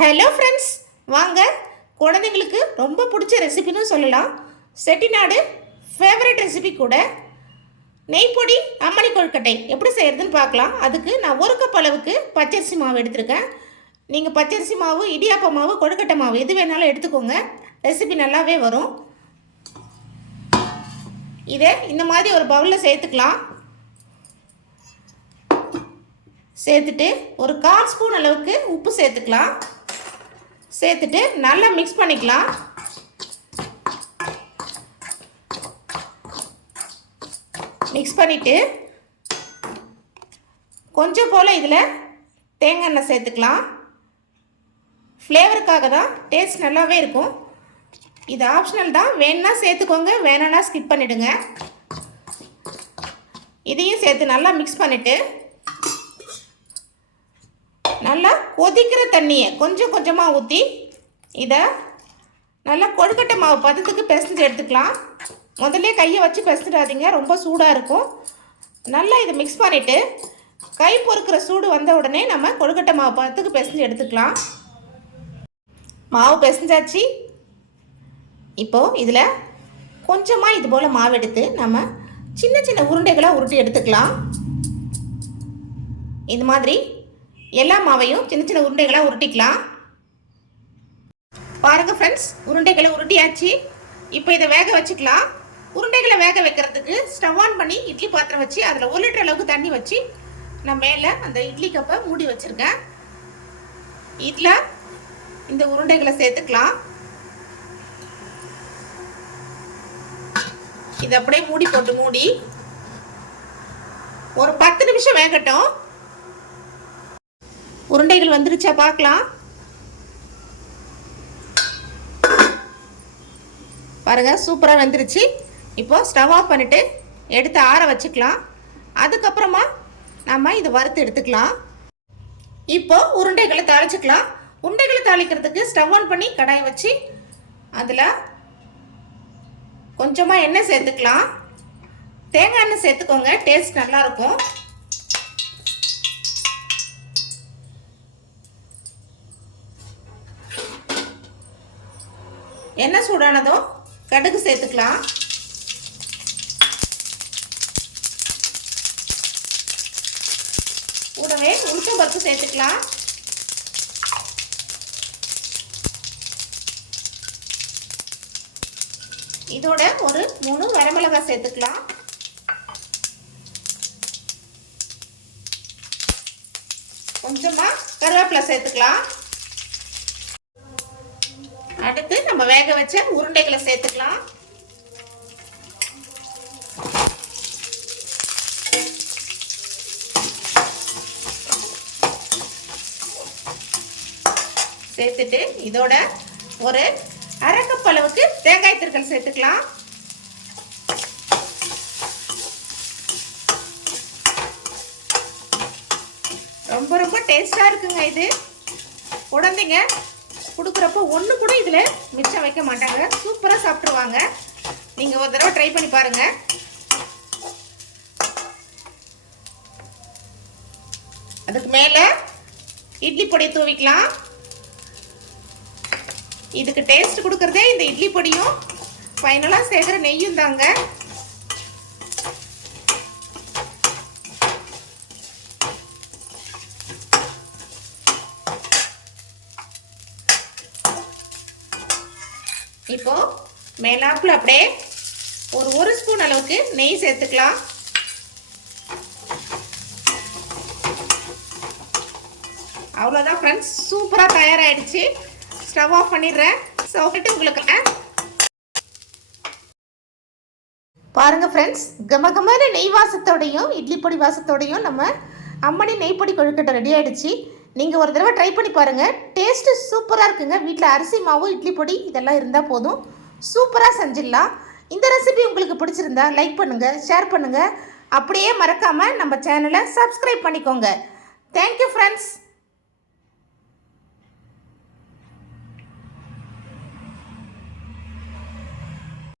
Hello friends, வாங்க குழந்தைங்களுக்கு ரொம்ப பிடிச்ச ரெசிபின்னு சொல்லலாம். செட்டிநாடு ஃபேவரட் ரெசிபி கூட. நெய்ப்பொடி அம்மணி கொழுக்கட்டை எப்படி செய்கிறதுன்னு பார்க்கலாம். அதுக்கு நான் 1 கப் அளவுக்கு பச்சரிசி மாவு எடுத்திருக்கேன். நீங்கள் பச்சரிசி மாவு, இடியாப்ப மாவு, கொழுக்கட்டை மாவு எது வேணாலும் எடுத்துக்கோங்க. ரெசிபி நல்லாவே வரும். இதை இந்த மாதிரி ஒரு பவுலில் சேர்த்துக்கலாம். சேர்த்துட்டு ஒரு 1/4 ஸ்பூன் அளவுக்கு உப்பு சேர்த்துக்கலாம். சேர்த்துட்டு நல்லா மிக்ஸ் பண்ணிக்கலாம். மிக்ஸ் பண்ணிவிட்டு கொஞ்சம் போல் இதில் தேங்காய் எண்ணெய் சேர்த்துக்கலாம். ஃப்ளேவருக்காக தான், டேஸ்ட் நல்லாவே இருக்கும். இது ஆப்ஷனல் தான், வேணுன்னா சேர்த்துக்கோங்க, வேணும்னா ஸ்கிப் பண்ணிவிடுங்க. இதையும் சேர்த்து நல்லா மிக்ஸ் பண்ணிவிட்டு நல்லா கொதிக்கிற தண்ணியை கொஞ்சம் கொஞ்சமாக ஊற்றி இதை நல்லா கொழுக்கட்டை மாவு பதத்துக்கு பிசைஞ்சு எடுத்துக்கலாம். முதல்ல கையை வச்சு பிசைஞ்சிடாதீங்க, ரொம்ப சூடாக இருக்கும். நல்லா இதை மிக்ஸ் பண்ணிவிட்டு கை பொறுக்கிற சூடு வந்த உடனே நம்ம கொழுக்கட்டை மாவு பதத்துக்கு பிசைஞ்சு எடுத்துக்கலாம். மாவு பிசைஞ்சாச்சு. இப்போது இதில் கொஞ்சமாக இது போல் மாவு எடுத்து நம்ம சின்ன சின்ன உருண்டைகளாக உருட்டி எடுத்துக்கலாம். இது மாதிரி எல்லா மாவையும் சின்ன சின்ன உருண்டைகளாக உருட்டிக்கலாம். பாருங்கள் ஃப்ரெண்ட்ஸ், உருண்டைகளை உருட்டியாச்சு. இப்போ இதை வேக வச்சுக்கலாம். உருண்டைகளை வேக வைக்கிறதுக்கு ஸ்டவ் ஆன் பண்ணி இட்லி பாத்திரம் வச்சு அதில் 1 லிட்டர் அளவுக்கு தண்ணி வச்சு நான் மேலே அந்த இட்லி கப்பை மூடி வச்சுருக்கேன். இதில் இந்த உருண்டைகளை சேர்த்துக்கலாம். இதை அப்படியே மூடி போட்டு மூடி ஒரு 10 நிமிஷம் வேகட்டும். உருண்டைகள் வந்துருச்சா பார்க்கலாம். பாருங்கள், சூப்பராக வந்துருச்சு. இப்போ ஸ்டவ் ஆஃப் பண்ணிவிட்டு எடுத்து ஆற வச்சுக்கலாம். அதுக்கப்புறமா நம்ம இதை வறுத்து எடுத்துக்கலாம். இப்போ உருண்டைகளை தாளிச்சுக்கலாம். உருண்டைகளை தாளிக்கிறதுக்கு ஸ்டவ் ஆன் பண்ணி கடாயை வச்சு அதில் கொஞ்சமாக எண்ணெய் சேர்த்துக்கலாம். தேங்காய் எண்ணெய் சேர்த்துக்கோங்க, டேஸ்ட் நல்லாயிருக்கும். எண்ணெய் சூடானதும் கடுகு சேர்த்துக்கலாம். கூடவே உளுத்தம் பருப்பு சேர்த்துக்கலாம். இதோட ஒரு 3 வரமிளகாய் சேர்த்துக்கலாம். கொஞ்சமா கருவேப்பிலை சேர்த்துக்கலாம். அடுத்து நம்ம வேக வச்ச உருண்டைகளை சேர்த்துக்கலாம். சேர்த்துட்டு இதோட ஒரு 1/2 கப் அளவுக்கு தேங்காய் துருவல் சேர்த்துக்கலாம். ரொம்ப ரொம்ப டேஸ்டா இருக்குங்க. இது குழந்தைங்க கொடுக்குறப்போ ஒன்று கூட இதில் மிச்சம் வைக்க மாட்டாங்க, சூப்பராக சாப்பிட்ருவாங்க. நீங்கள் ஒரு தடவை ட்ரை பண்ணி பாருங்கள். அதுக்கு மேலே இட்லி பொடி தூவிக்கலாம். இதுக்கு டேஸ்ட் கொடுக்குறதே இந்த இட்லி பொடியும் ஃபைனலாக சேர்க்குற நெய்யும் தாங்க. இப்போ மேலாப்புல அப்படியே ஒரு 1 ஸ்பூன் அளவுக்கு நெய் சேர்த்துக்கலாம். அவ்வளோதான் ஃப்ரெண்ட்ஸ், சூப்பராக தயாராகிடுச்சு. ஸ்டவ் ஆஃப் பண்ணிடுறேன். சாப்பிட்டு உங்களுக்கு பாருங்க ஃப்ரெண்ட்ஸ், கமகமான நெய் வாசத்தோடையும் இட்லி பொடி வாசத்தோடையும் நம்ம அம்மணி நெய்ப்பொடி கொழுக்கட்டை ரெடி ஆகிடுச்சு. நீங்கள் ஒரு தடவை ட்ரை பண்ணி பாருங்கள், டேஸ்ட்டு சூப்பராக இருக்குங்க. வீட்டில் அரிசி மாவு, இட்லி பொடி இதெல்லாம் இருந்தால் போதும், சூப்பராக செஞ்சிடலாம். இந்த ரெசிபி உங்களுக்கு பிடிச்சிருந்தா லைக் பண்ணுங்கள், ஷேர் பண்ணுங்கள். அப்படியே மறக்காமல் நம்ம சேனலை சப்ஸ்கிரைப் பண்ணிக்கோங்க. Thank you friends.